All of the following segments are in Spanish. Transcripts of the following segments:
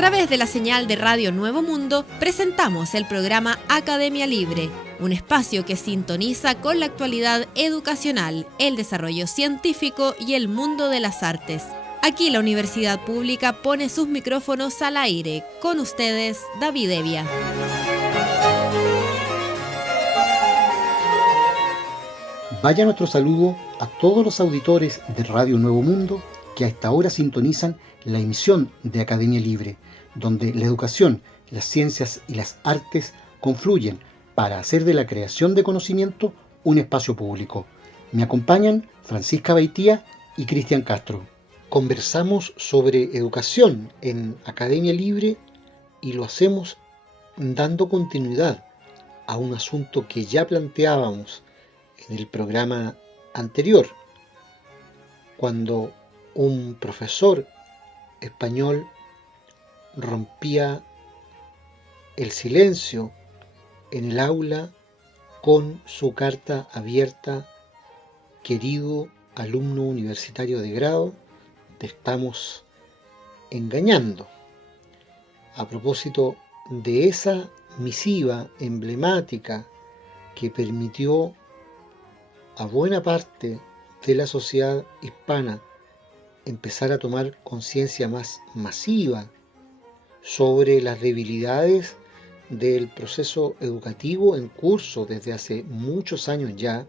través de la señal de Radio Nuevo Mundo, presentamos el programa Academia Libre, un espacio que sintoniza con la actualidad educacional, el desarrollo científico y el mundo de las artes. Aquí la Universidad Pública pone sus micrófonos al aire. Con ustedes, David Evia. Vaya nuestro saludo a todos los auditores de Radio Nuevo Mundo que a esta hora sintonizan la emisión de Academia Libre, donde la educación, las ciencias y las artes confluyen para hacer de la creación de conocimiento un espacio público. Me acompañan Francisca Baitía y Cristian Castro. Conversamos sobre educación en Academia Libre y lo hacemos dando continuidad a un asunto que ya planteábamos en el programa anterior, cuando un profesor español rompía el silencio en el aula con su carta abierta: querido alumno universitario de grado, te estamos engañando. A propósito de esa misiva emblemática que permitió a buena parte de la sociedad hispana empezar a tomar conciencia más masiva sobre las debilidades del proceso educativo en curso desde hace muchos años ya,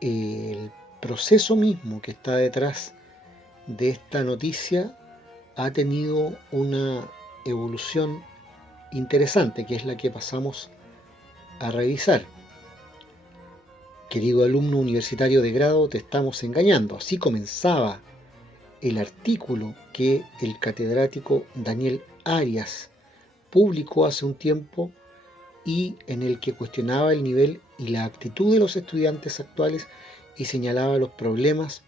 el proceso mismo que está detrás de esta noticia ha tenido una evolución interesante, que es la que pasamos a revisar. Querido alumno universitario de grado, te estamos engañando. Así comenzaba el artículo que el catedrático Daniel Arias publicó hace un tiempo y en el que cuestionaba el nivel y la actitud de los estudiantes actuales y señalaba los problemas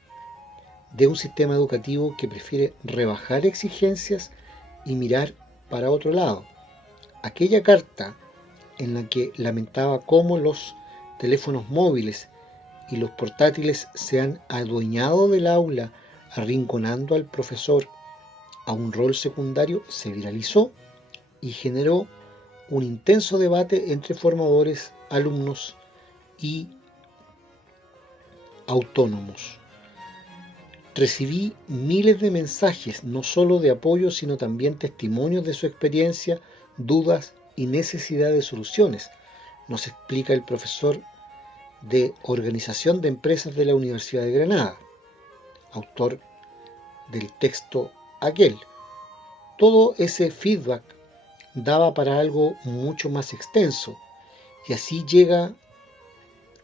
de un sistema educativo que prefiere rebajar exigencias y mirar para otro lado. Aquella carta en la que lamentaba cómo los teléfonos móviles y los portátiles se han adueñado del aula, arrinconando al profesor a un rol secundario, se viralizó y generó un intenso debate entre formadores, alumnos y autónomos. Recibí miles de mensajes, no solo de apoyo, sino también testimonios de su experiencia, dudas y necesidad de soluciones, nos explica el profesor de Organización de Empresas de la Universidad de Granada, autor del texto aquel. Todo ese feedback daba para algo mucho más extenso, y así llega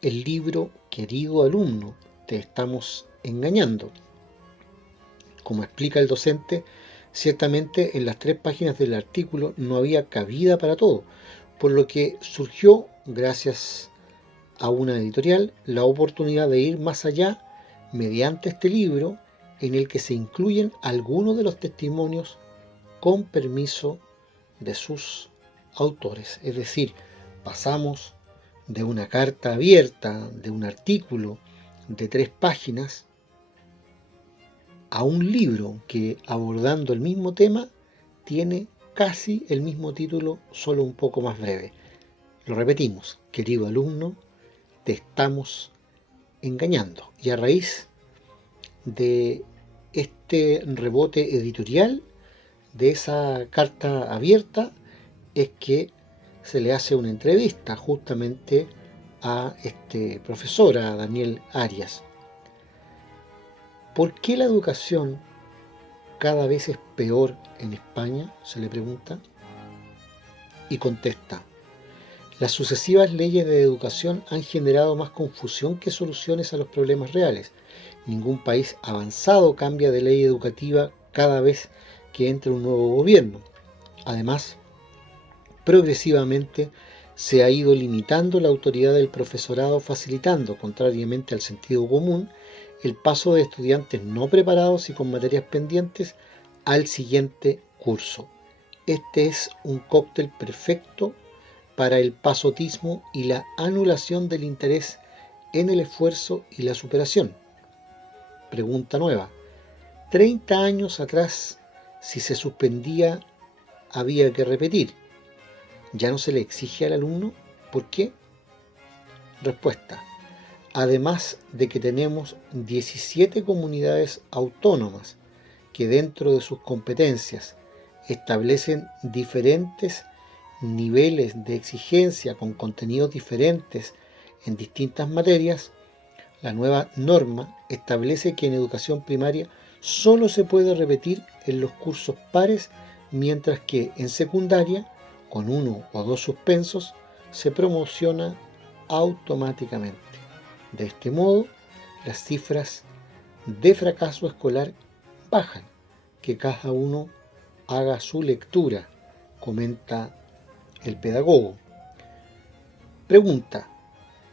el libro Querido alumno, te estamos engañando. Como explica el docente, ciertamente en las 3 páginas del artículo no había cabida para todo, por lo que surgió, gracias a una editorial, la oportunidad de ir más allá mediante este libro en el que se incluyen algunos de los testimonios con permiso de sus autores. Es decir, pasamos de una carta abierta, de un artículo de 3 páginas, a un libro que, abordando el mismo tema, tiene casi el mismo título, solo un poco más breve. Lo repetimos: querido alumno, te estamos engañando. Y a raíz de este rebote editorial, de esa carta abierta, es que se le hace una entrevista justamente a este profesor, a Daniel Arias. ¿Por qué la educación cada vez es peor en España?, se le pregunta. Y contesta: las sucesivas leyes de educación han generado más confusión que soluciones a los problemas reales. Ningún país avanzado cambia de ley educativa cada vez que entra un nuevo gobierno. Además, progresivamente se ha ido limitando la autoridad del profesorado, facilitando, contrariamente al sentido común, el paso de estudiantes no preparados y con materias pendientes al siguiente curso. Este es un cóctel perfecto para el pasotismo y la anulación del interés en el esfuerzo y la superación. Pregunta nueva: 30 años atrás si se suspendía había que repetir. ¿Ya no se le exige al alumno? ¿Por qué? Respuesta. Además de que tenemos 17 comunidades autónomas que dentro de sus competencias establecen diferentes niveles de exigencia con contenidos diferentes en distintas materias, la nueva norma establece que en educación primaria solo se puede repetir en los cursos pares, mientras que en secundaria, con 1 o 2 suspensos, se promociona automáticamente. De este modo, las cifras de fracaso escolar bajan. Que cada uno haga su lectura, comenta el pedagogo. Pregunta.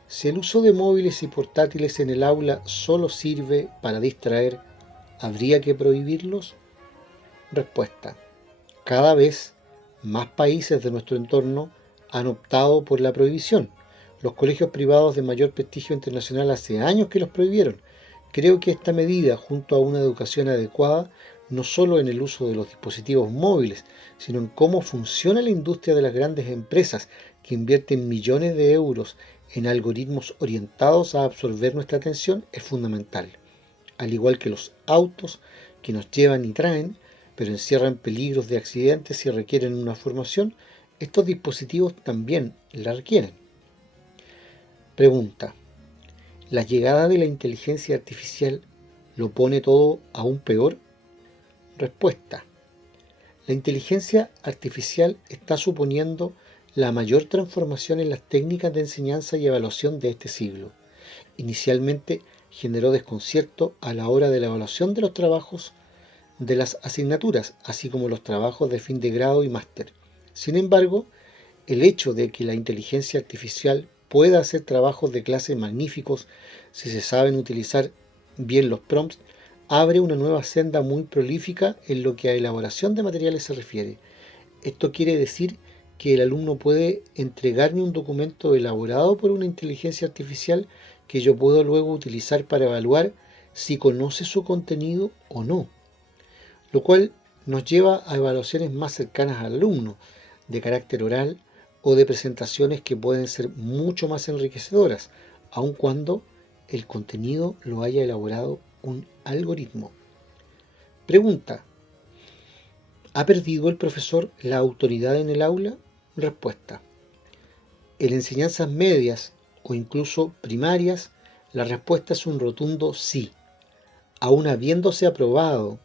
Si el uso de móviles y portátiles en el aula solo sirve para distraer, ¿habría que prohibirlos? Respuesta. Cada vez más países de nuestro entorno han optado por la prohibición. Los colegios privados de mayor prestigio internacional hace años que los prohibieron. Creo que esta medida, junto a una educación adecuada, no solo en el uso de los dispositivos móviles, sino en cómo funciona la industria de las grandes empresas que invierten millones de euros en algoritmos orientados a absorber nuestra atención, es fundamental. Al igual que los autos que nos llevan y traen, pero encierran peligros de accidentes y requieren una formación, estos dispositivos también la requieren. Pregunta. ¿La llegada de la inteligencia artificial lo pone todo aún peor? Respuesta. La inteligencia artificial está suponiendo la mayor transformación en las técnicas de enseñanza y evaluación de este siglo. Inicialmente generó desconcierto a la hora de la evaluación de los trabajos de las asignaturas, así como los trabajos de fin de grado y máster. Sin embargo, el hecho de que la inteligencia artificial pueda hacer trabajos de clase magníficos si se saben utilizar bien los prompts, abre una nueva senda muy prolífica en lo que a elaboración de materiales se refiere. Esto quiere decir que el alumno puede entregarme un documento elaborado por una inteligencia artificial que yo puedo luego utilizar para evaluar si conoce su contenido o no, lo cual nos lleva a evaluaciones más cercanas al alumno, de carácter oral o de presentaciones que pueden ser mucho más enriquecedoras, aun cuando el contenido lo haya elaborado un algoritmo. Pregunta. ¿Ha perdido el profesor la autoridad en el aula? Respuesta. En enseñanzas medias o incluso primarias, la respuesta es un rotundo sí. Aun habiéndose aprobado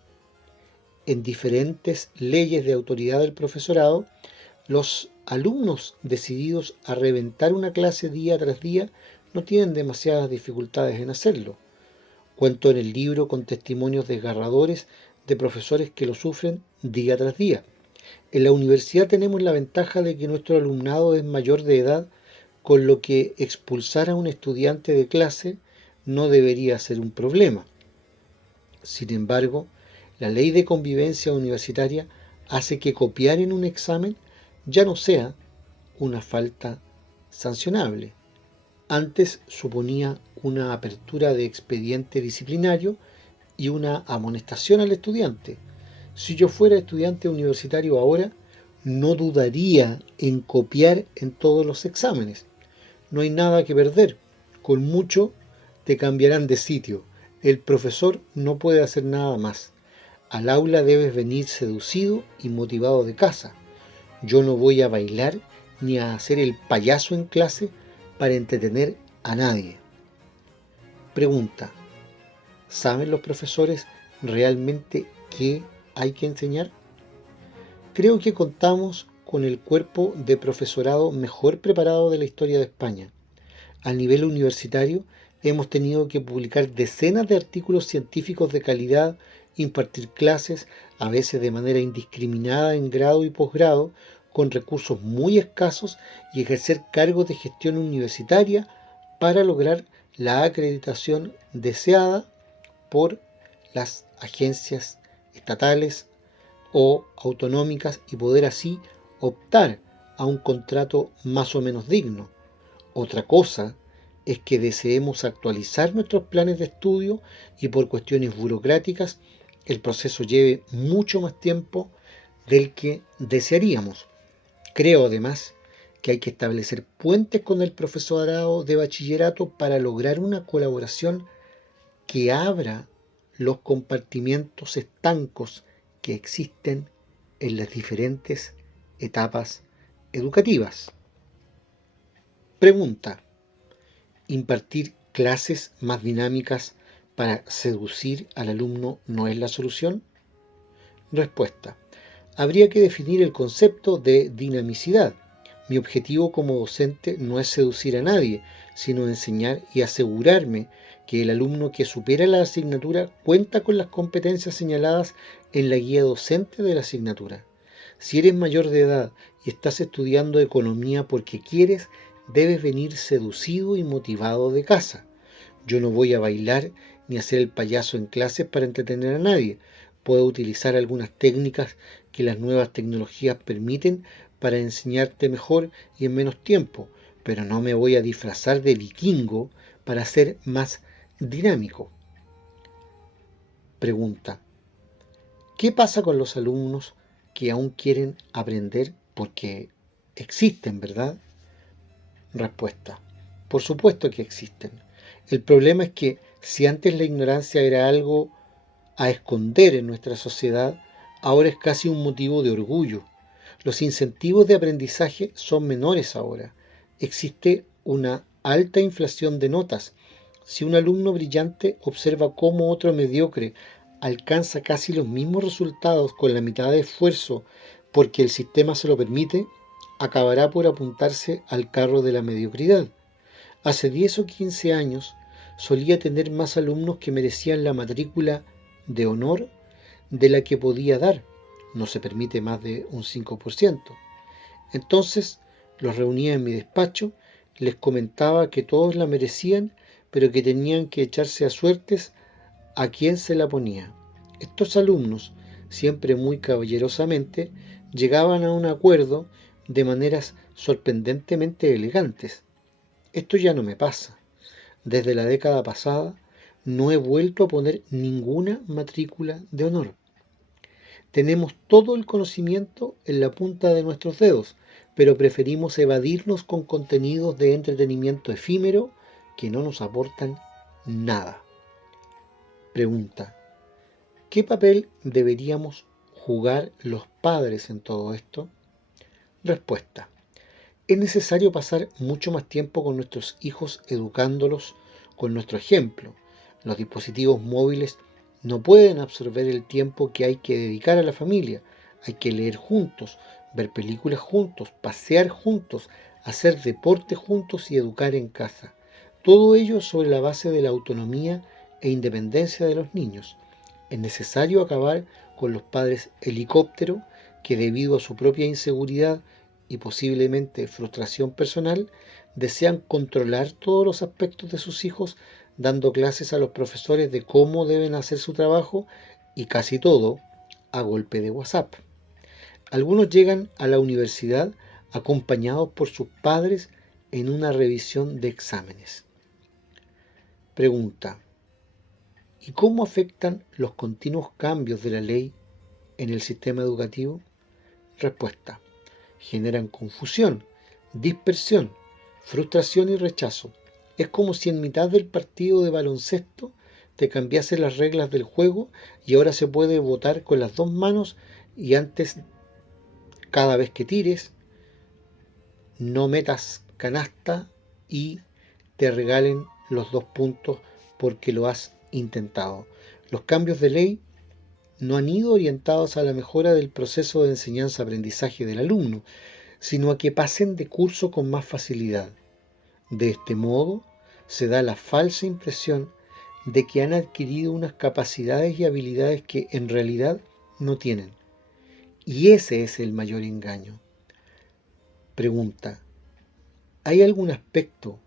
en diferentes leyes de autoridad del profesorado, los alumnos decididos a reventar una clase día tras día no tienen demasiadas dificultades en hacerlo. Cuento en el libro con testimonios desgarradores de profesores que lo sufren día tras día. En la universidad tenemos la ventaja de que nuestro alumnado es mayor de edad, con lo que expulsar a un estudiante de clase no debería ser un problema. Sin embargo, la ley de convivencia universitaria hace que copiar en un examen ya no sea una falta sancionable. Antes suponía una apertura de expediente disciplinario y una amonestación al estudiante. Si yo fuera estudiante universitario ahora, no dudaría en copiar en todos los exámenes. No hay nada que perder. Con mucho te cambiarán de sitio. El profesor no puede hacer nada más. Al aula debes venir seducido y motivado de casa. Yo no voy a bailar ni a hacer el payaso en clase para entretener a nadie. Pregunta. ¿Saben los profesores realmente qué hay que enseñar? Creo que contamos con el cuerpo de profesorado mejor preparado de la historia de España. A nivel universitario hemos tenido que publicar decenas de artículos científicos de calidad, impartir clases, a veces de manera indiscriminada en grado y posgrado, con recursos muy escasos y ejercer cargos de gestión universitaria para lograr la acreditación deseada por las agencias estatales o autonómicas y poder así optar a un contrato más o menos digno. Otra cosa es que deseemos actualizar nuestros planes de estudio y por cuestiones burocráticas el proceso lleve mucho más tiempo del que desearíamos. Creo además que hay que establecer puentes con el profesorado de bachillerato para lograr una colaboración que abra los compartimientos estancos que existen en las diferentes etapas educativas. Pregunta: ¿impartir clases más dinámicas para seducir al alumno no es la solución? Respuesta: habría que definir el concepto de dinamicidad. Mi objetivo como docente no es seducir a nadie, sino enseñar y asegurarme que el alumno que supera la asignatura cuenta con las competencias señaladas en la guía docente de la asignatura. Si eres mayor de edad y estás estudiando economía porque quieres, debes venir seducido y motivado de casa. Yo no voy a bailar ni a hacer el payaso en clases para entretener a nadie. Puedo utilizar algunas técnicas que las nuevas tecnologías permiten para enseñarte mejor y en menos tiempo, pero no me voy a disfrazar de vikingo para ser más dinámico. Pregunta: ¿qué pasa con los alumnos que aún quieren aprender porque existen, verdad? Respuesta: por supuesto que existen. El problema es que si antes la ignorancia era algo a esconder en nuestra sociedad, ahora es casi un motivo de orgullo. Los incentivos de aprendizaje son menores ahora. Existe una alta inflación de notas. Si un alumno brillante observa cómo otro mediocre alcanza casi los mismos resultados con la mitad de esfuerzo porque el sistema se lo permite, acabará por apuntarse al carro de la mediocridad. Hace 10 o 15 años solía tener más alumnos que merecían la matrícula de honor de la que podía dar. No se permite más de un 5%. Entonces los reunía en mi despacho, les comentaba que todos la merecían, pero que tenían que echarse a suertes a quien se la ponía. Estos alumnos, siempre muy caballerosamente, llegaban a un acuerdo de maneras sorprendentemente elegantes. Esto ya no me pasa. Desde la década pasada no he vuelto a poner ninguna matrícula de honor. Tenemos todo el conocimiento en la punta de nuestros dedos, pero preferimos evadirnos con contenidos de entretenimiento efímero que no nos aportan nada. Pregunta: ¿qué papel deberíamos jugar los padres en todo esto? Respuesta: es necesario pasar mucho más tiempo con nuestros hijos educándolos con nuestro ejemplo. Los dispositivos móviles no pueden absorber el tiempo que hay que dedicar a la familia. Hay que leer juntos, ver películas juntos, pasear juntos, hacer deporte juntos y educar en casa. Todo ello sobre la base de la autonomía e independencia de los niños. Es necesario acabar con los padres helicóptero que, debido a su propia inseguridad y posiblemente frustración personal, desean controlar todos los aspectos de sus hijos, dando clases a los profesores de cómo deben hacer su trabajo y casi todo a golpe de WhatsApp. Algunos llegan a la universidad acompañados por sus padres en una revisión de exámenes. Pregunta: ¿y cómo afectan los continuos cambios de la ley en el sistema educativo? Respuesta: generan confusión, dispersión, frustración y rechazo. Es como si en mitad del partido de baloncesto te cambiasen las reglas del juego y ahora se puede votar con las dos manos y antes, cada vez que tires, no metas canasta y te regalen los 2 puntos porque lo has intentado. Los cambios de ley no han ido orientados a la mejora del proceso de enseñanza-aprendizaje del alumno, sino a que pasen de curso con más facilidad. De este modo, se da la falsa impresión de que han adquirido unas capacidades y habilidades que en realidad no tienen. Y ese es el mayor engaño. Pregunta: ¿hay algún aspecto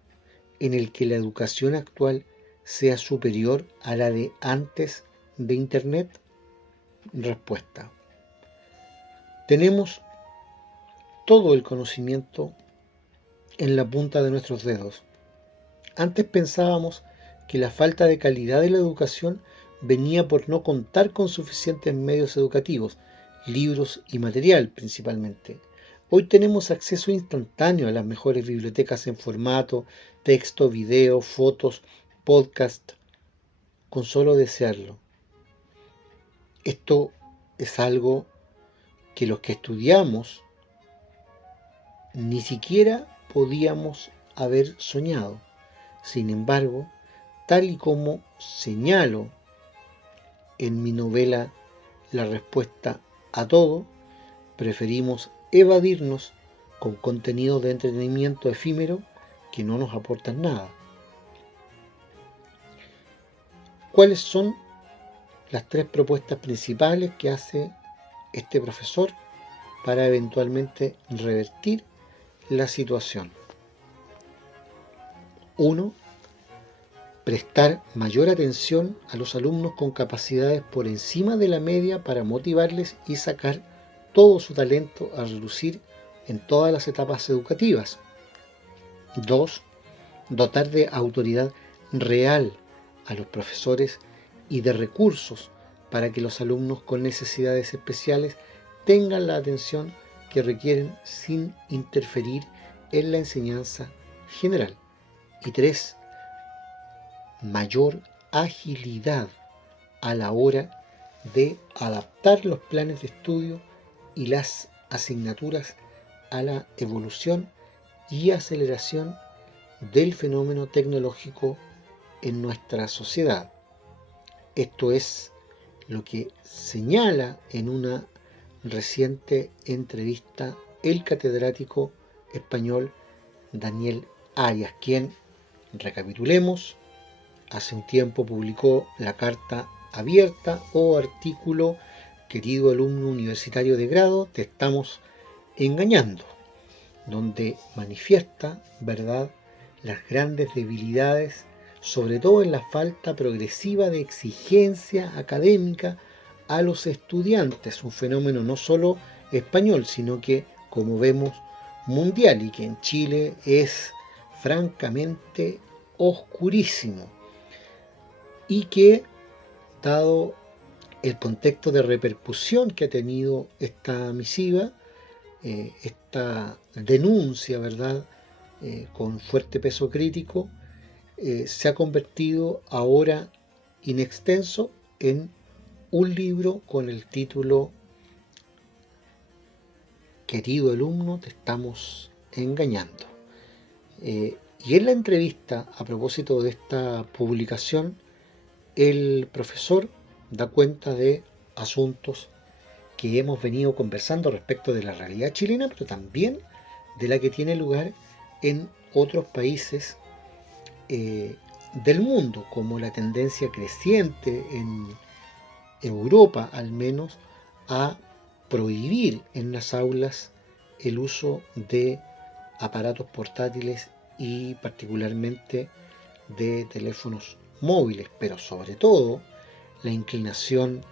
en el que la educación actual sea superior a la de antes de Internet? Respuesta: tenemos todo el conocimiento en la punta de nuestros dedos. Antes pensábamos que la falta de calidad de la educación venía por no contar con suficientes medios educativos, libros y material principalmente. Hoy tenemos acceso instantáneo a las mejores bibliotecas en formato, texto, video, fotos, podcast, con solo desearlo. Esto es algo que los que estudiamos ni siquiera podíamos haber soñado. Sin embargo, tal y como señalo en mi novela La respuesta a todo, preferimos evadirnos con contenidos de entretenimiento efímero que no nos aportan nada. ¿Cuáles son las 3 propuestas principales que hace este profesor para eventualmente revertir la situación? 1. Prestar mayor atención a los alumnos con capacidades por encima de la media para motivarles y sacar todo su talento a relucir en todas las etapas educativas. 2. Dotar de autoridad real a los profesores y de recursos para que los alumnos con necesidades especiales tengan la atención que requieren sin interferir en la enseñanza general. Y 3. Mayor agilidad a la hora de adaptar los planes de estudio y las asignaturas a la evolución y aceleración del fenómeno tecnológico en nuestra sociedad. Esto es lo que señala en una reciente entrevista el catedrático español Daniel Arias, quien, recapitulemos, hace un tiempo publicó la carta abierta o artículo Querido alumno universitario de grado, te estamos engañando, donde manifiesta, ¿verdad?, las grandes debilidades, sobre todo en la falta progresiva de exigencia académica a los estudiantes, un fenómeno no solo español, sino que, como vemos, mundial, y que en Chile es francamente oscurísimo, y que, dado el contexto de repercusión que ha tenido esta misiva, esta denuncia, ¿verdad?, con fuerte peso crítico, se ha convertido ahora in extenso en un libro con el título Querido alumno, te estamos engañando. Y en la entrevista, a propósito de esta publicación, el profesor da cuenta de asuntos que hemos venido conversando respecto de la realidad chilena, pero también de la que tiene lugar en otros países del mundo, como la tendencia creciente en Europa, al menos, a prohibir en las aulas el uso de aparatos portátiles y particularmente de teléfonos móviles, pero sobre todo la inclinación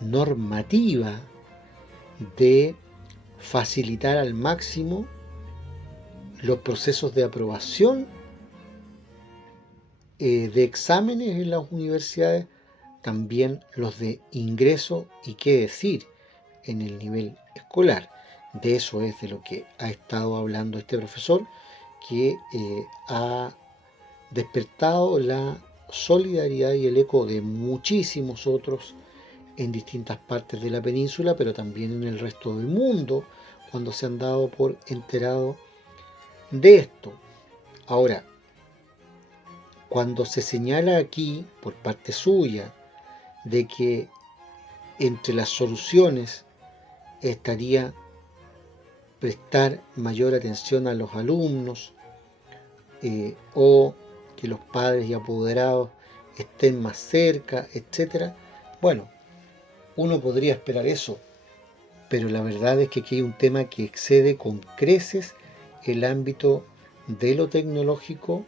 normativa de facilitar al máximo los procesos de aprobación de exámenes en las universidades, también los de ingreso y qué decir en el nivel escolar. De eso es de lo que ha estado hablando este profesor, que ha despertado la solidaridad y el eco de muchísimos otros en distintas partes de la península, pero también en el resto del mundo, cuando se han dado por enterado de esto. Ahora, cuando se señala aquí, por parte suya, de que entre las soluciones estaría prestar mayor atención a los alumnos, o que los padres y apoderados estén más cerca, etc. Bueno, uno podría esperar eso, pero la verdad es que aquí hay un tema que excede con creces el ámbito de lo tecnológico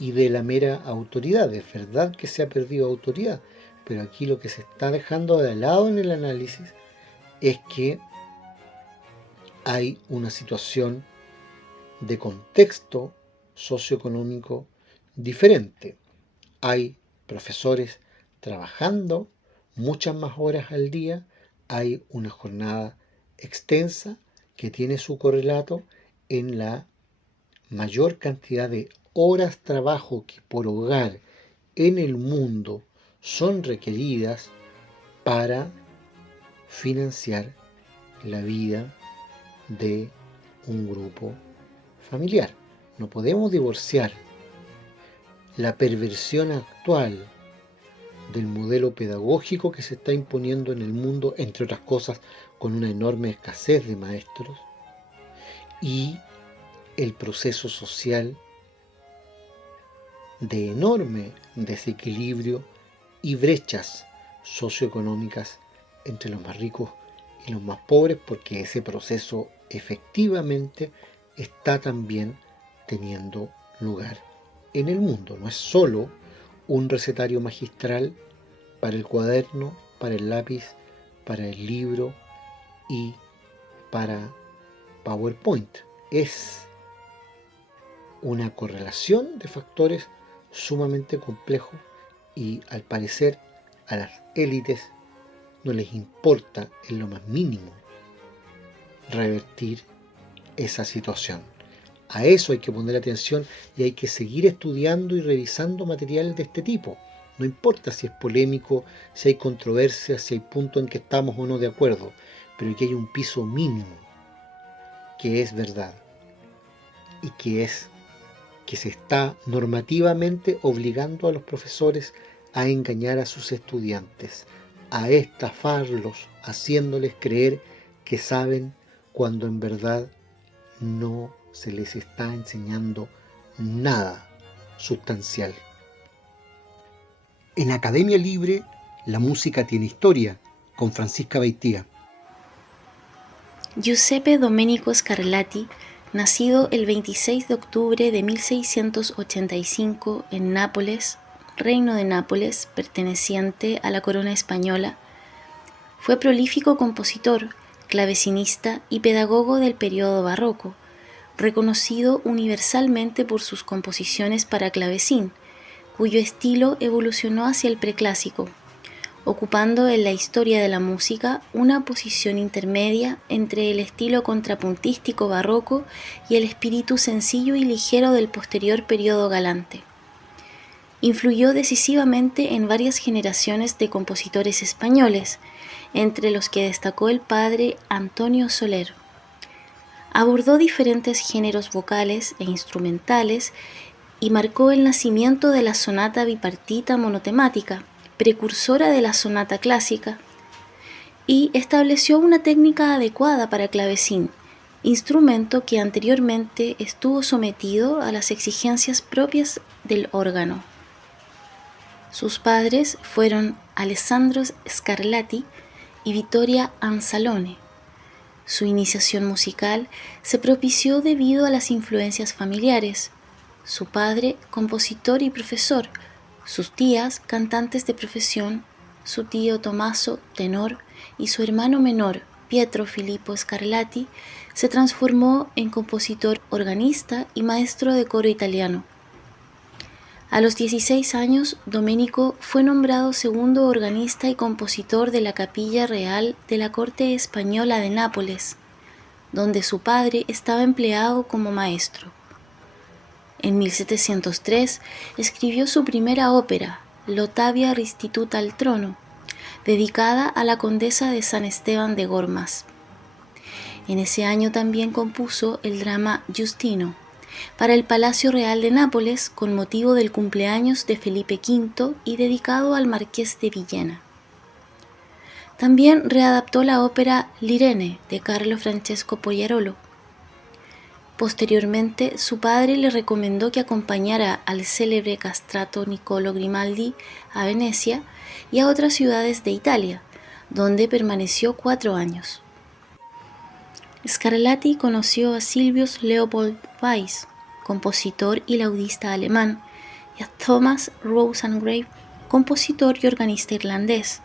y de la mera autoridad. Es verdad que se ha perdido autoridad, pero aquí lo que se está dejando de lado en el análisis es que hay una situación de contexto socioeconómico diferente. Hay profesores trabajando muchas más horas al día, hay una jornada extensa que tiene su correlato en la mayor cantidad de horas de trabajo que por hogar en el mundo son requeridas para financiar la vida de un grupo familiar. No podemos divorciar la perversión actual del modelo pedagógico que se está imponiendo en el mundo, entre otras cosas con una enorme escasez de maestros, y el proceso social de enorme desequilibrio y brechas socioeconómicas entre los más ricos y los más pobres, porque ese proceso efectivamente está también teniendo lugar en el mundo. No es solo un recetario magistral para el cuaderno, para el lápiz, para el libro y para PowerPoint. Es una correlación de factores sumamente complejos y al parecer a las élites no les importa en lo más mínimo revertir esa situación. A eso hay que poner atención y hay que seguir estudiando y revisando material de este tipo. No importa si es polémico, si hay controversia, si hay puntos en que estamos o no de acuerdo, pero que hay un piso mínimo que es verdad y que se está normativamente obligando a los profesores a engañar a sus estudiantes, a estafarlos, haciéndoles creer que saben cuando en verdad no se les está enseñando nada sustancial. En Academia Libre, la música tiene historia, con Francisca Beitía. Giuseppe Domenico Scarlatti, nacido el 26 de octubre de 1685 en Nápoles, Reino de Nápoles, perteneciente a la corona española, fue prolífico compositor, clavecinista y pedagogo del periodo barroco, reconocido universalmente por sus composiciones para clavecín, cuyo estilo evolucionó hacia el preclásico, ocupando en la historia de la música una posición intermedia entre el estilo contrapuntístico barroco y el espíritu sencillo y ligero del posterior periodo galante. Influyó decisivamente en varias generaciones de compositores españoles, entre los que destacó el padre Antonio Soler. Abordó diferentes géneros vocales e instrumentales y marcó el nacimiento de la sonata bipartita monotemática, precursora de la sonata clásica, y estableció una técnica adecuada para clavecín, instrumento que anteriormente estuvo sometido a las exigencias propias del órgano. Sus padres fueron Alessandro Scarlatti y Vittoria Anzalone. Su iniciación musical se propició debido a las influencias familiares. Su padre, compositor y profesor, sus tías, cantantes de profesión, su tío Tommaso, tenor, y su hermano menor, Pietro Filippo Scarlatti, se transformó en compositor organista y maestro de coro italiano. A los 16 años, Domenico fue nombrado segundo organista y compositor de la Capilla Real de la Corte Española de Nápoles, donde su padre estaba empleado como maestro. En 1703 escribió su primera ópera, L'Ottavia Restituta al Trono, dedicada a la condesa de San Esteban de Gormaz. En ese año también compuso el drama Giustino, para el Palacio Real de Nápoles con motivo del cumpleaños de Felipe V y dedicado al Marqués de Villena. También readaptó la ópera L'Irene de Carlo Francesco Pogliarolo. Posteriormente, su padre le recomendó que acompañara al célebre castrato Niccolò Grimaldi a Venecia y a otras ciudades de Italia, donde permaneció 4 años. Scarlatti conoció a Silvius Leopold Weiss, compositor y laudista alemán, y a Thomas Rosengrave, compositor y organista irlandés,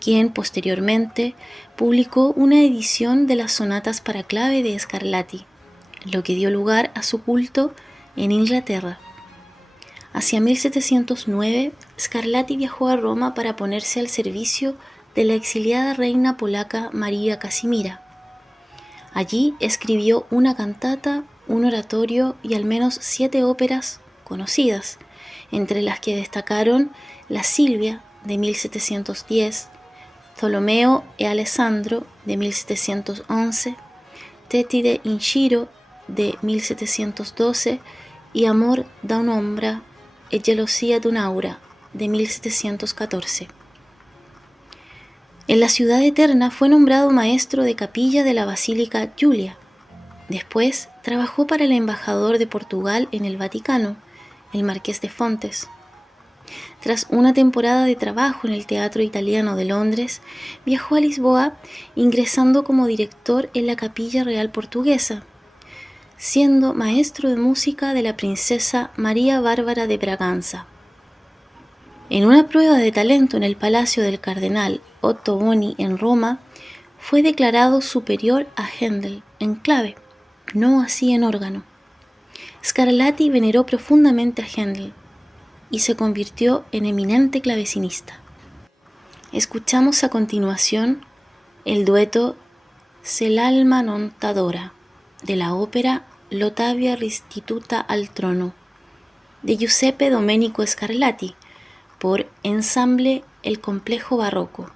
quien posteriormente publicó una edición de las sonatas para clave de Scarlatti, lo que dio lugar a su culto en Inglaterra. Hacia 1709, Scarlatti viajó a Roma para ponerse al servicio de la exiliada reina polaca María Casimira. Allí escribió una cantata, un oratorio y al menos 7 óperas conocidas, entre las que destacaron La Silvia de 1710, Tolomeo e Alessandro de 1711, Tetide in Giro de 1712 y Amor da un'ombra e gelosia d'un'aura de 1714. En la Ciudad Eterna fue nombrado maestro de capilla de la Basílica Giulia. Después trabajó para el embajador de Portugal en el Vaticano, el Marqués de Fontes. Tras una temporada de trabajo en el Teatro Italiano de Londres, viajó a Lisboa, ingresando como director en la Capilla Real Portuguesa, siendo maestro de música de la princesa María Bárbara de Braganza. En una prueba de talento en el Palacio del Cardenal Otto Boni en Roma, fue declarado superior a Händel en clave, no así en órgano. Scarlatti veneró profundamente a Händel y se convirtió en eminente clavecinista. Escuchamos a continuación el dueto Se l'alma non t'adora de la ópera L'Ottavia restituta al trono de Giuseppe Domenico Scarlatti por Ensamble El Complejo Barroco.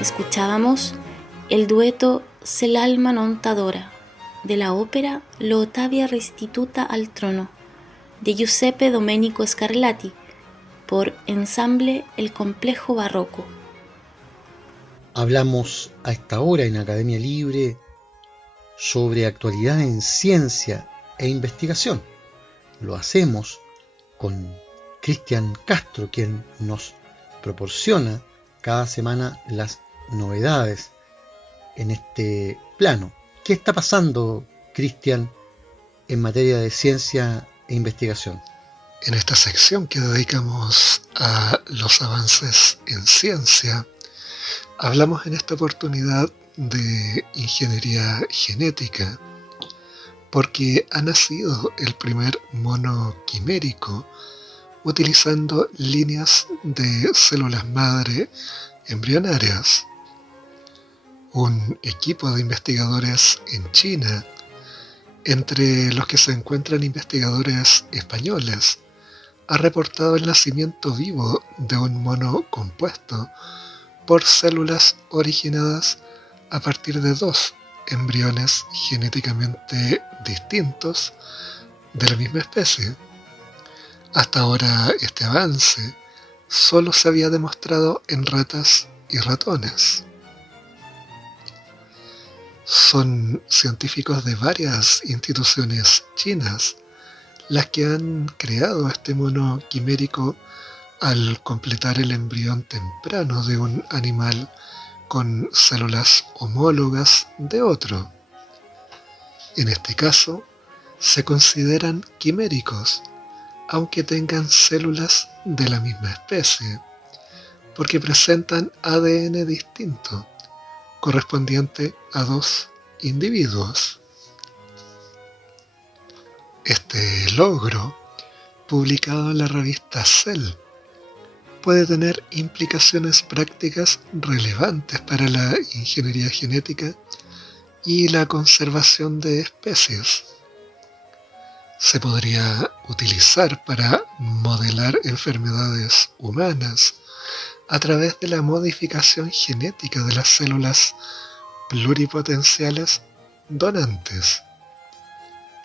Escuchábamos el dueto Se l'alma non t'adora de la ópera L'Ottavia restituta al trono de Giuseppe Domenico Scarlatti por Ensamble El Complejo Barroco. Hablamos a esta hora en Academia Libre sobre actualidad en ciencia e investigación. Lo hacemos con Cristian Castro, quien nos proporciona cada semana las novedades en este plano. ¿Qué está pasando, Cristian, en materia de ciencia e investigación? En esta sección que dedicamos a los avances en ciencia, hablamos en esta oportunidad de ingeniería genética, porque ha nacido el primer mono quimérico utilizando líneas de células madre embrionarias. Un equipo de investigadores en China, entre los que se encuentran investigadores españoles, ha reportado el nacimiento vivo de un mono compuesto por células originadas a partir de dos embriones genéticamente distintos de la misma especie. Hasta ahora este avance solo se había demostrado en ratas y ratones. Son científicos de varias instituciones chinas las que han creado este mono quimérico al completar el embrión temprano de un animal con células homólogas de otro. En este caso, se consideran quiméricos, aunque tengan células de la misma especie, porque presentan ADN distinto, correspondiente a dos individuos. Este logro, publicado en la revista Cell, puede tener implicaciones prácticas relevantes para la ingeniería genética y la conservación de especies. Se podría utilizar para modelar enfermedades humanas a través de la modificación genética de las células pluripotenciales donantes.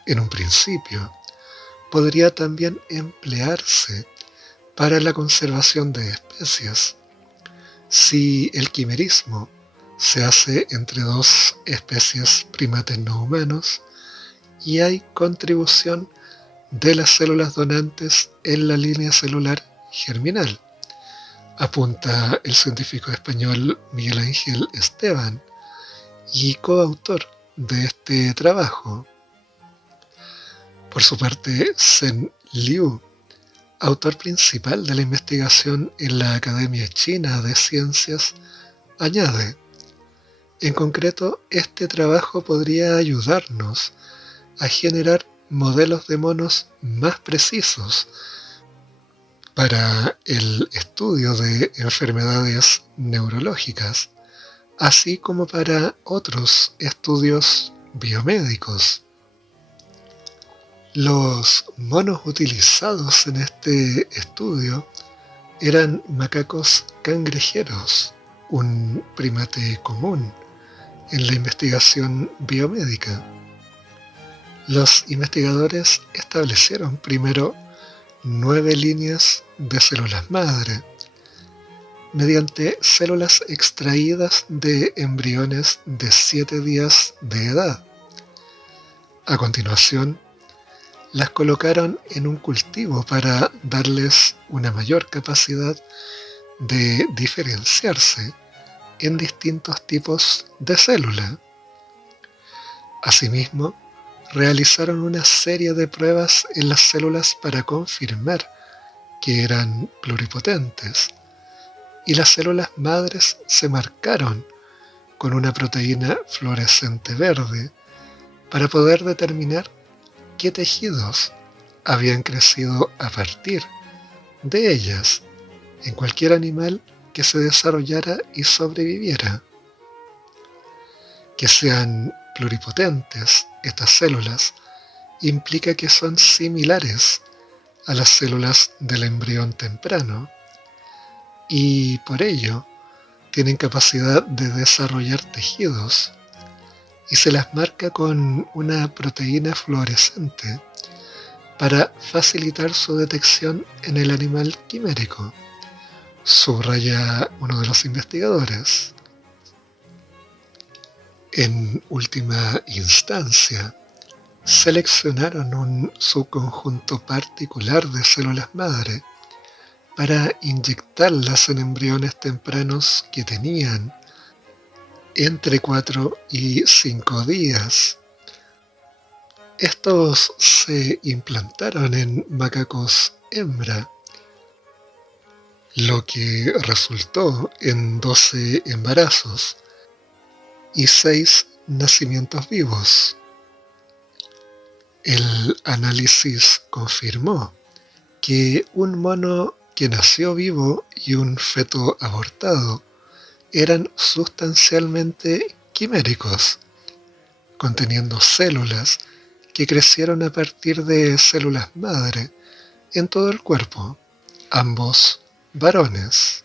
En un principio, podría también emplearse para la conservación de especies, si el quimerismo se hace entre dos especies primates no humanos y hay contribución de las células donantes en la línea celular germinal, apunta el científico español Miguel Ángel Esteban y coautor de este trabajo. Por su parte, Zhen Liu, autor principal de la investigación en la Academia China de Ciencias, añade: en concreto, este trabajo podría ayudarnos a generar modelos de monos más precisos para el estudio de enfermedades neurológicas, así como para otros estudios biomédicos. Los monos utilizados en este estudio eran macacos cangrejeros, un primate común en la investigación biomédica. Los investigadores establecieron primero 9 líneas de células madre mediante células extraídas de embriones de 7 días de edad. A continuación, las colocaron en un cultivo para darles una mayor capacidad de diferenciarse en distintos tipos de célula. Asimismo, realizaron una serie de pruebas en las células para confirmar que eran pluripotentes, y las células madres se marcaron con una proteína fluorescente verde para poder determinar qué tejidos habían crecido a partir de ellas en cualquier animal que se desarrollara y sobreviviera. Que sean pluripotentes estas células implica que son similares a las células del embrión temprano y por ello tienen capacidad de desarrollar tejidos, y se las marca con una proteína fluorescente para facilitar su detección en el animal quimérico, subraya uno de los investigadores. En última instancia, seleccionaron un subconjunto particular de células madre para inyectarlas en embriones tempranos que tenían entre 4 y 5 días. Estos se implantaron en macacos hembra, lo que resultó en 12 embarazos y 6 nacimientos vivos. El análisis confirmó que un mono que nació vivo y un feto abortado eran sustancialmente quiméricos, conteniendo células que crecieron a partir de células madre en todo el cuerpo, ambos varones.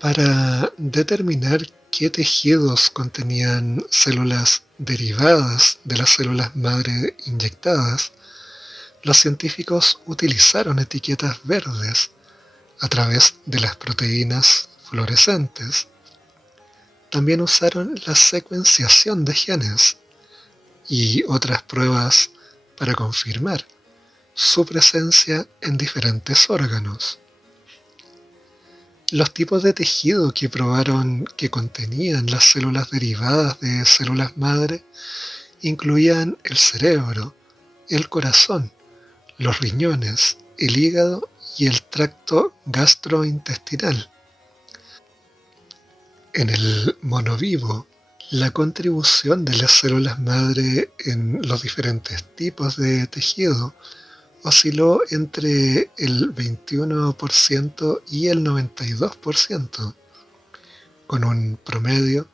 Para determinar qué tejidos contenían células derivadas de las células madre inyectadas, los científicos utilizaron etiquetas verdes a través de las proteínas fluorescentes. También usaron la secuenciación de genes y otras pruebas para confirmar su presencia en diferentes órganos. Los tipos de tejido que probaron que contenían las células derivadas de células madre incluían el cerebro, el corazón, los riñones, el hígado y el tracto gastrointestinal. En el mono vivo, la contribución de las células madre en los diferentes tipos de tejido osciló entre el 21% y el 92%, con un promedio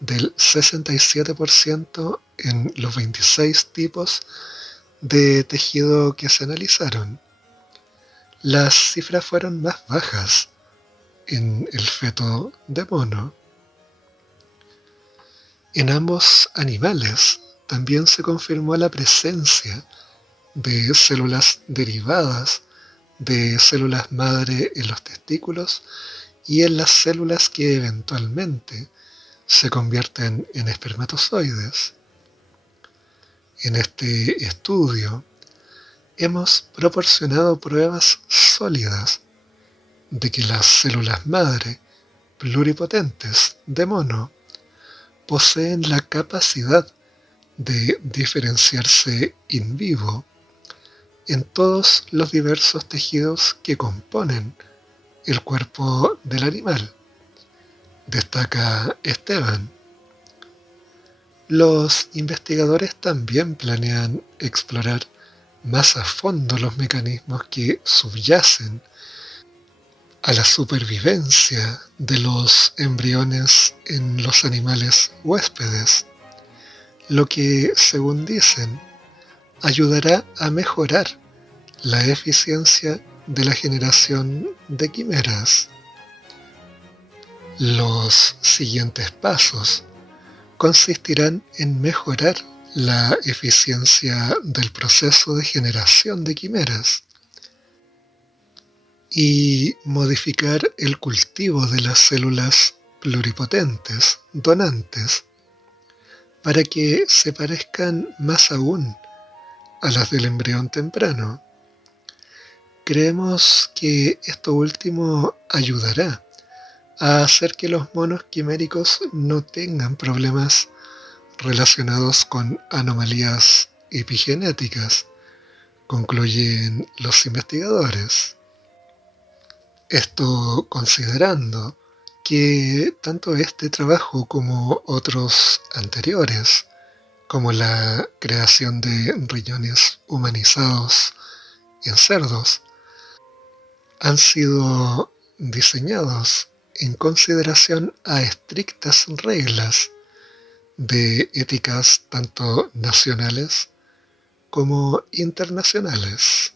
del 67% en los 26 tipos de tejido que se analizaron. Las cifras fueron más bajas en el feto de mono. En ambos animales también se confirmó la presencia de células derivadas de células madre en los testículos y en las células que eventualmente se convierten en espermatozoides. En este estudio hemos proporcionado pruebas sólidas de que las células madre pluripotentes de mono poseen la capacidad de diferenciarse in vivo en todos los diversos tejidos que componen el cuerpo del animal, destaca Esteban. Los investigadores también planean explorar más a fondo los mecanismos que subyacen a la supervivencia de los embriones en los animales huéspedes, lo que, según dicen, ayudará a mejorar la eficiencia de la generación de quimeras. Los siguientes pasos consistirán en mejorar la eficiencia del proceso de generación de quimeras y modificar el cultivo de las células pluripotentes donantes para que se parezcan más aún a las del embrión temprano. Creemos que esto último ayudará a hacer que los monos quiméricos no tengan problemas relacionados con anomalías epigenéticas, concluyen los investigadores. Esto considerando que tanto este trabajo como otros anteriores, como la creación de riñones humanizados en cerdos, han sido diseñados en consideración a estrictas reglas de éticas tanto nacionales como internacionales.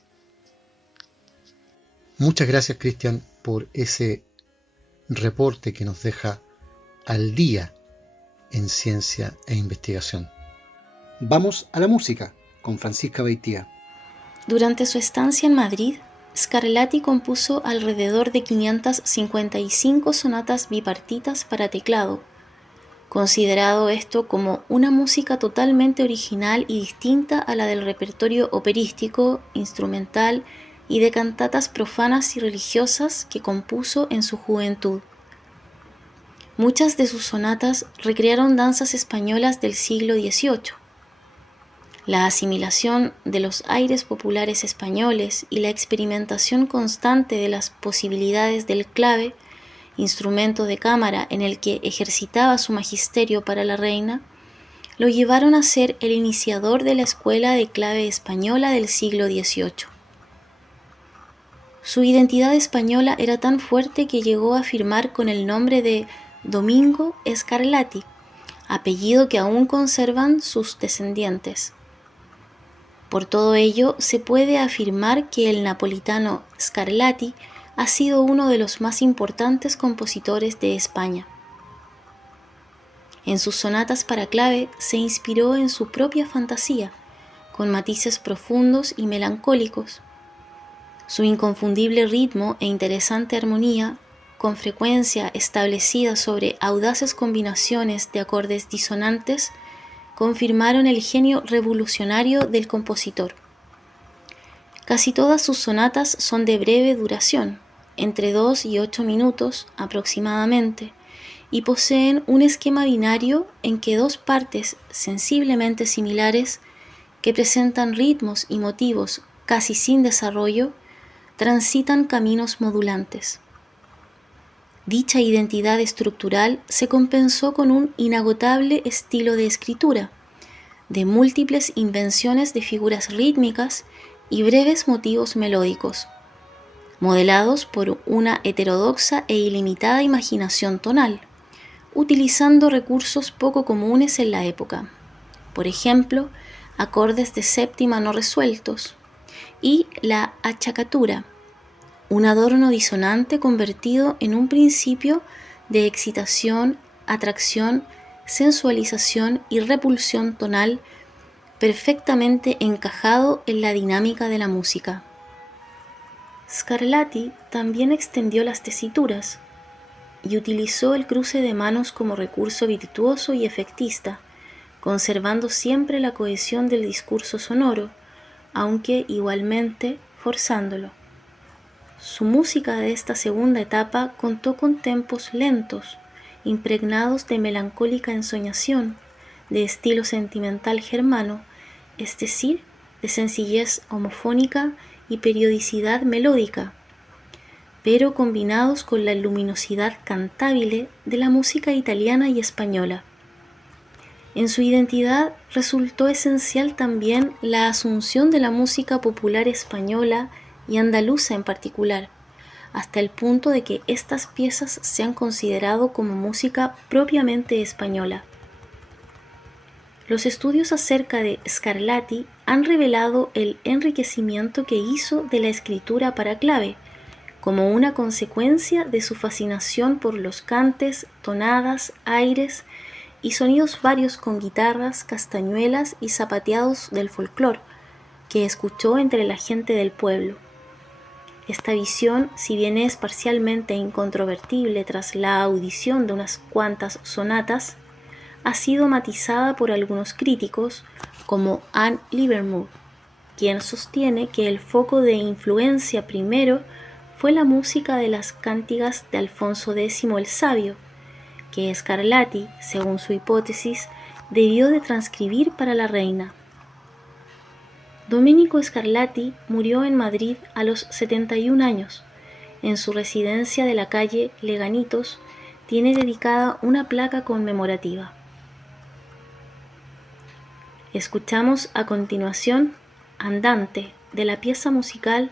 Muchas gracias, Cristian, por ese reporte que nos deja al día en ciencia e investigación. Vamos a la música con Francisca Beitía. Durante su estancia en Madrid, Scarlatti compuso alrededor de 555 sonatas bipartitas para teclado, considerado esto como una música totalmente original y distinta a la del repertorio operístico, instrumental y de cantatas profanas y religiosas que compuso en su juventud. Muchas de sus sonatas recrearon danzas españolas del siglo XVIII. La asimilación de los aires populares españoles y la experimentación constante de las posibilidades del clave, instrumento de cámara en el que ejercitaba su magisterio para la reina, lo llevaron a ser el iniciador de la escuela de clave española del siglo XVIII. Su identidad española era tan fuerte que llegó a firmar con el nombre de Domingo Scarlatti, apellido que aún conservan sus descendientes. Por todo ello, se puede afirmar que el napolitano Scarlatti ha sido uno de los más importantes compositores de España. En sus sonatas para clave se inspiró en su propia fantasía, con matices profundos y melancólicos. Su inconfundible ritmo e interesante armonía, con frecuencia establecida sobre audaces combinaciones de acordes disonantes, confirmaron el genio revolucionario del compositor. Casi todas sus sonatas son de breve duración, entre 2 y 8 minutos aproximadamente, y poseen un esquema binario en que dos partes sensiblemente similares, que presentan ritmos y motivos casi sin desarrollo, transitan caminos modulantes. Dicha identidad estructural se compensó con un inagotable estilo de escritura, de múltiples invenciones de figuras rítmicas y breves motivos melódicos, modelados por una heterodoxa e ilimitada imaginación tonal, utilizando recursos poco comunes en la época, por ejemplo, acordes de séptima no resueltos, y la achacatura, un adorno disonante convertido en un principio de excitación, atracción, sensualización y repulsión tonal perfectamente encajado en la dinámica de la música. Scarlatti también extendió las tesituras y utilizó el cruce de manos como recurso virtuoso y efectista, conservando siempre la cohesión del discurso sonoro, aunque igualmente forzándolo. Su música de esta segunda etapa contó con tempos lentos, impregnados de melancólica ensoñación, de estilo sentimental germano, es decir, de sencillez homofónica y periodicidad melódica, pero combinados con la luminosidad cantabile de la música italiana y española. En su identidad resultó esencial también la asunción de la música popular española y andaluza en particular, hasta el punto de que estas piezas se han considerado como música propiamente española. Los estudios acerca de Scarlatti han revelado el enriquecimiento que hizo de la escritura para clave, como una consecuencia de su fascinación por los cantes, tonadas, aires y sonidos varios con guitarras, castañuelas y zapateados del folclore, que escuchó entre la gente del pueblo. Esta visión, si bien es parcialmente incontrovertible tras la audición de unas cuantas sonatas, ha sido matizada por algunos críticos, como Anne Livermore, quien sostiene que el foco de influencia primero fue la música de las cántigas de Alfonso X el Sabio, que Scarlatti, según su hipótesis, debió de transcribir para la reina. Domenico Scarlatti murió en Madrid a los 71 años. En su residencia de la calle Leganitos tiene dedicada una placa conmemorativa. Escuchamos a continuación Andante, de la pieza musical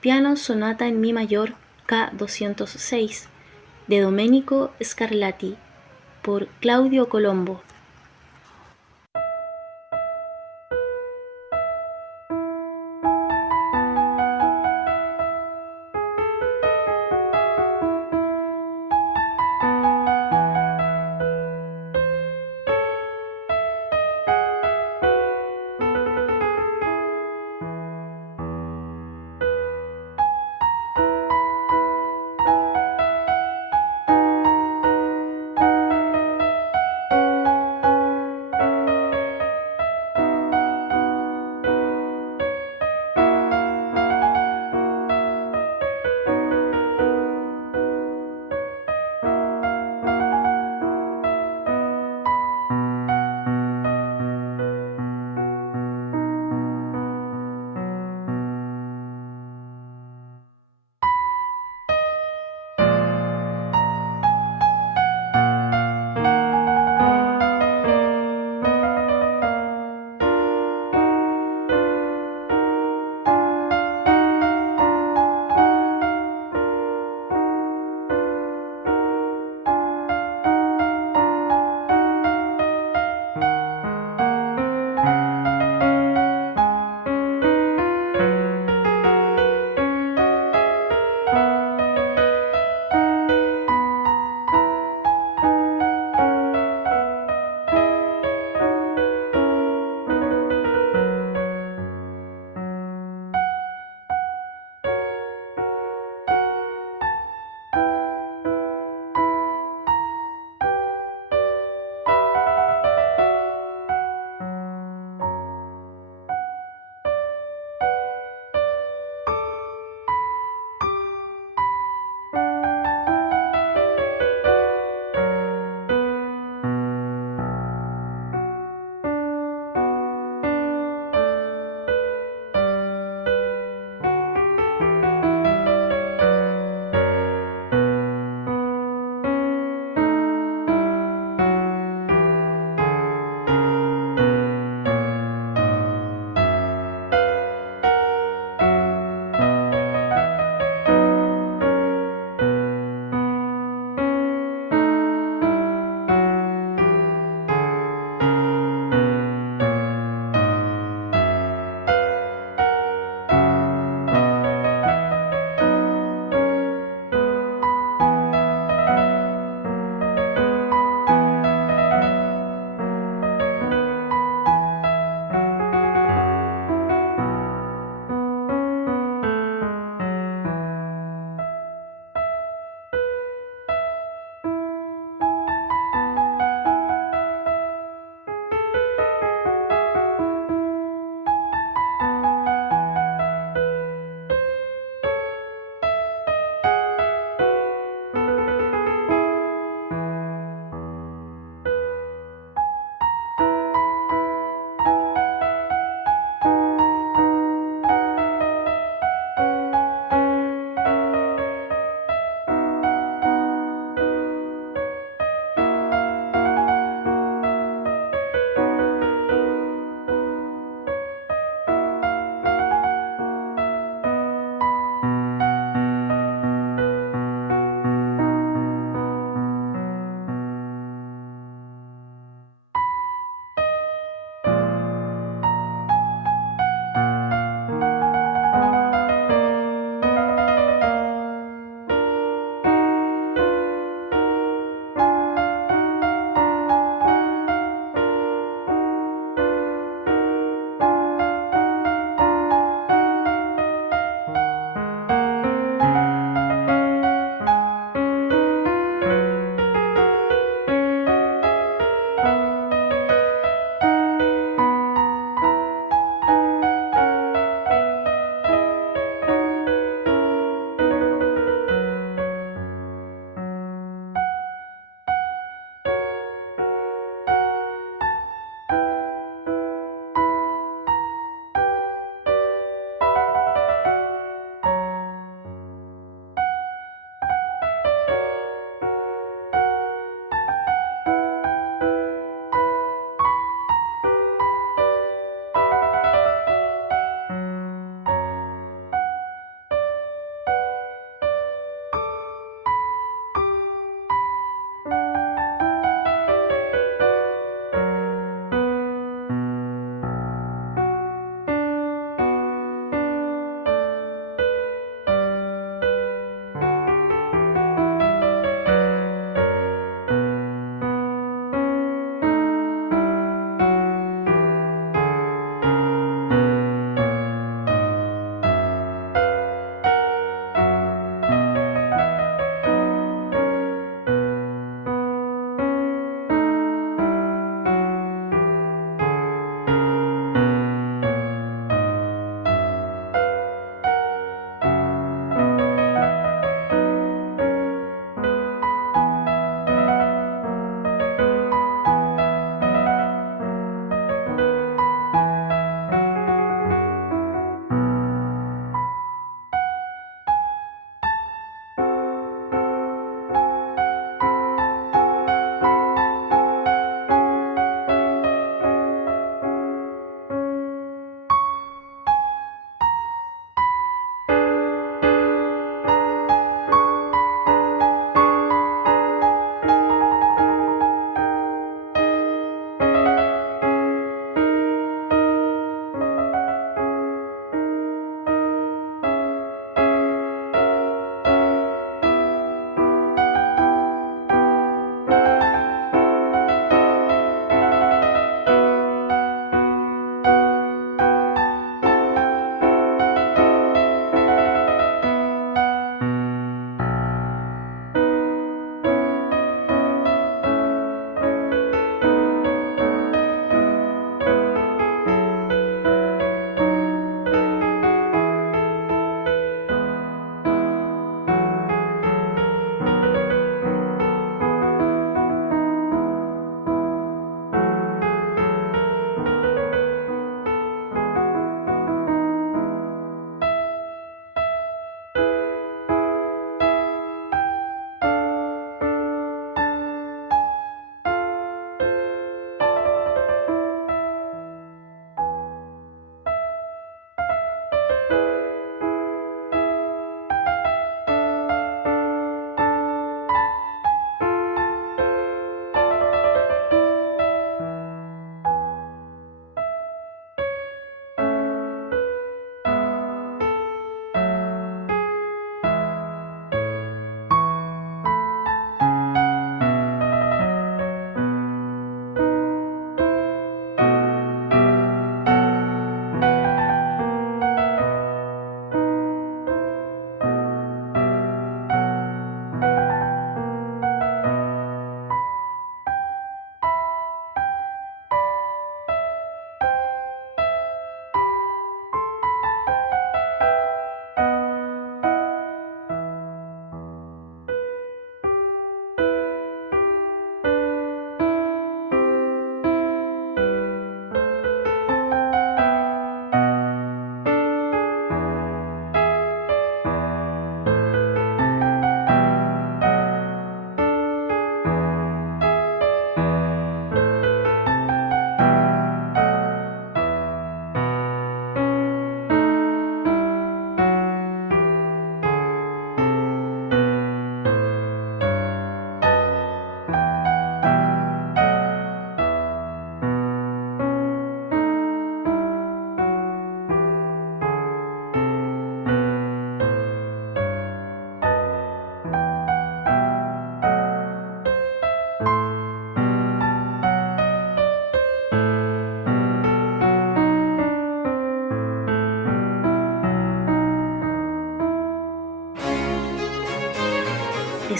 Piano Sonata en Mi mayor K206 de Domenico Scarlatti por Claudio Colombo.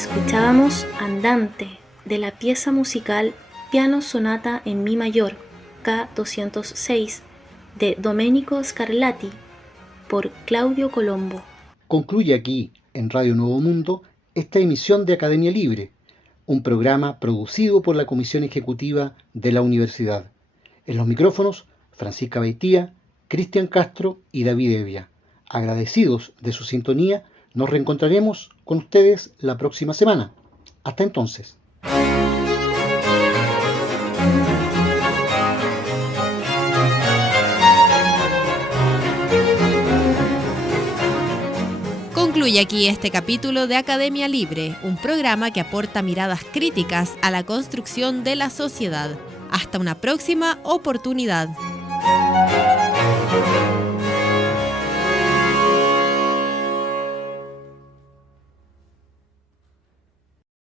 Escuchábamos Andante, de la pieza musical Piano Sonata en Mi mayor, K206, de Domenico Scarlatti, por Claudio Colombo. Concluye aquí, en Radio Nuevo Mundo, esta emisión de Academia Libre, un programa producido por la Comisión Ejecutiva de la Universidad. En los micrófonos, Francisca Beitía, Cristian Castro y David Evia. Agradecidos de su sintonía, nos reencontraremos con ustedes la próxima semana. Hasta entonces. Concluye aquí este capítulo de Academia Libre, un programa que aporta miradas críticas a la construcción de la sociedad. Hasta una próxima oportunidad.